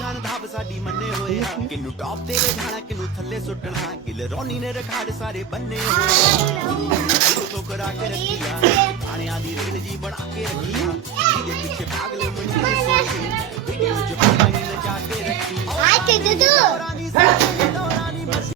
ਜਾਨ ਧਾਬ ਸਾਡੀ ਮੰਨੇ ਹੋਇਆ ਕਿਨੂੰ ਟੌਪ ਤੇ ਲਿਜਾਣਾ ਕਿਨੂੰ ਥੱਲੇ ਸੁੱਟਣਾ ਗਿਲ ਰੋਨੀ ਨੇ ਰਖਾੜ ਸਾਰੇ ਬੰਨੇ ਹੋਇਆ ਤੋ ਕਰਾ ਕੇ ਰੱਖਿਆ ਆਣਿਆਂ ਦੀ ਰੇਲ ਜੀ ਬਣਾ ਕੇ ਰੱਖਿਆ ਜਿਹਦੇ ਪਿੱਛੇ ਪਾਗਲ ਮਣੀ ਸੋਚੇ ਵੀਡੀਓ ਚ ਪਾਣੀ ਨਚਾ ਕੇ ਰੱਖੀ ਆ ਕੇ ਦੁੱਧ